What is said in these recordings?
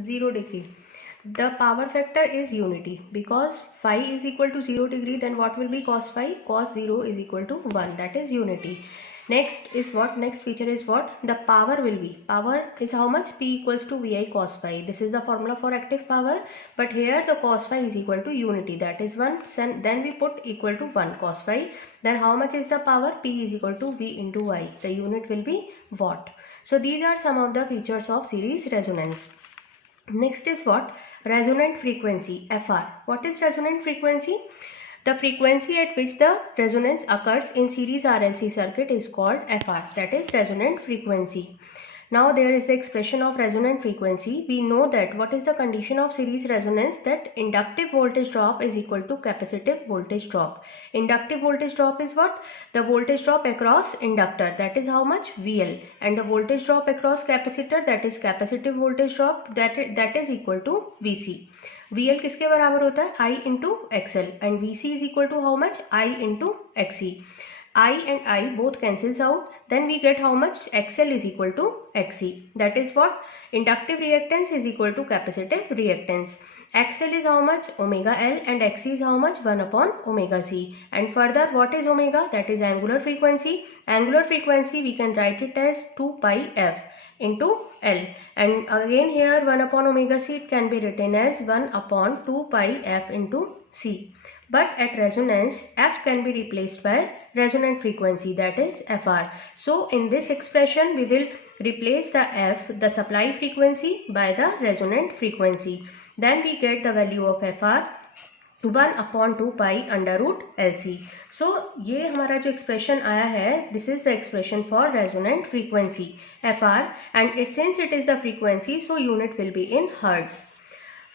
0 degree. The power factor is unity because phi is equal to 0 degree, then what will be cos phi? Cos 0 is equal to 1, that is unity. Next is what? Next feature is what? The power will be. Power is how much? P equals to VI cos phi. This is the formula for active power, but here the cos phi is equal to unity, that is 1. Then we put equal to 1 cos phi. Then how much is the power? P is equal to V into I. The unit will be watt. So these are some of the features of series resonance. Next is what? Resonant frequency, FR. What is resonant frequency? The frequency at which the resonance occurs in series RLC circuit is called FR, that is resonant frequency. Now there is the expression of resonant frequency. We know that what is the condition of series resonance? That inductive voltage drop is equal to capacitive voltage drop. Inductive voltage drop is what? The voltage drop across inductor, that is how much? VL, and the voltage drop across capacitor, that is capacitive voltage drop, that is equal to VC. VL किसके बराबर होता है? I into XL, and VC is equal to how much? I into XC. I and I both cancels out, then we get how much? XL is equal to XC. That is what? Inductive reactance is equal to capacitive reactance. XL is how much? Omega L, and XC is how much? 1 upon omega C. And further, what is omega? That is angular frequency. Angular frequency we can write it as 2 pi f into L, and again here 1 upon omega C, it can be written as 1 upon 2 pi f into C. But at resonance, f can be replaced by resonant frequency, that is FR. So in this expression we will replace the f, the supply frequency, by the resonant frequency. Then we get the value of FR 1 upon 2 pi under root LC. So ये हमारा जो expression आया है, this is the expression for resonant frequency FR, and since it is the frequency, so unit will be in hertz.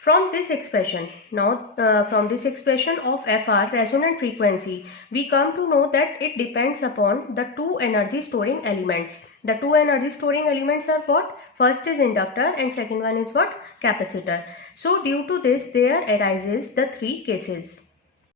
From this expression, from this expression of FR, resonant frequency, we come to know that it depends upon the two energy storing elements. The two energy storing elements are what? First is inductor and second one is what? Capacitor. So due to this, there arises the three cases.